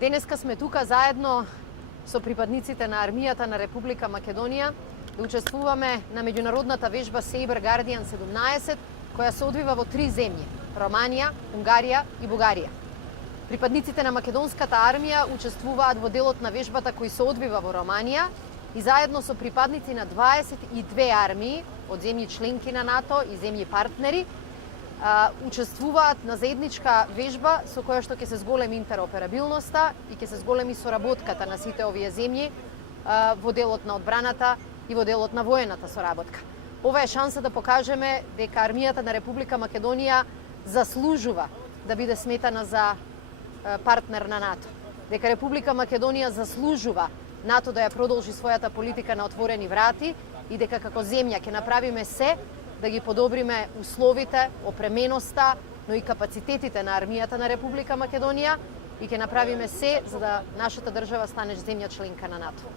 Денеска сме тука заедно со припадниците на армијата на Република Македонија да учествуваме на меѓународната вежба Saber Guardian 17, која се одвива во 3 земји – Романија, Унгарија и Бугарија. Припадниците на македонската армија учествуваат во делот на вежбата кој се одвива во Романија и заедно со припадници на 22 армии од земји членки на НАТО и земји партнери учествуваат на заедничка вежба со која што ќе се зголеми интероперабилноста и ќе се зголеми соработката на сите овие земји во делот на одбраната и во делот на воената соработка. Ова е шанса да покажеме дека армијата на Република Македонија заслужува да биде сметана за партнер на НАТО. Дека Република Македонија заслужува НАТО да ја продолжи својата политика на отворени врати и дека како земја ќе направиме се да ги подобриме условите, опременоста, но и капацитетите на армијата на Република Македонија и ќе направиме се за да нашата држава стане земја членка на НАТО.